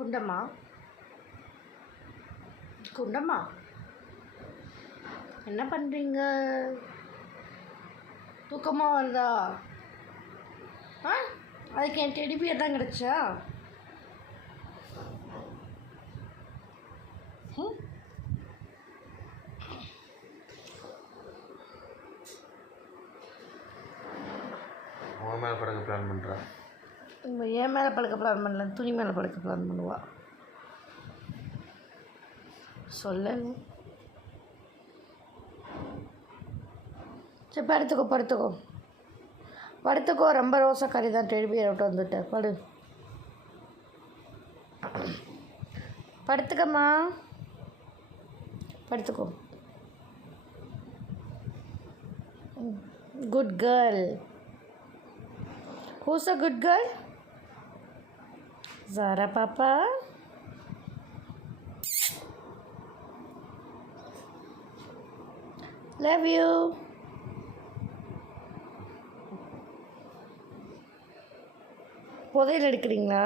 குண்டம்மா குண்டம்மா என்ன பண்ணுறீங்க? தூக்கமாக வருதா? அதுக்கு என் டெடி பியர் தான் கிடச்சா? உன் மேலே படுக்க பிளான் பண்ணுறேன். என் மேலே படுக்க பிளான் பண்ணல, துணி மேலே படுக்க பிளான் பண்ணுவா. சொல்லலை. சரி படுத்துக்கோ படுத்துக்கோ படுத்துக்கோ. ரொம்ப ரோசக்காரி தான், டெலிபியர் விட்டு வந்துட்டேன். படு படுத்துக்கம்மா, படுத்துக்கோ. Good girl. Who's a good girl? Zara Papa. Love you. புதையல் எடுக்கிறீங்களா?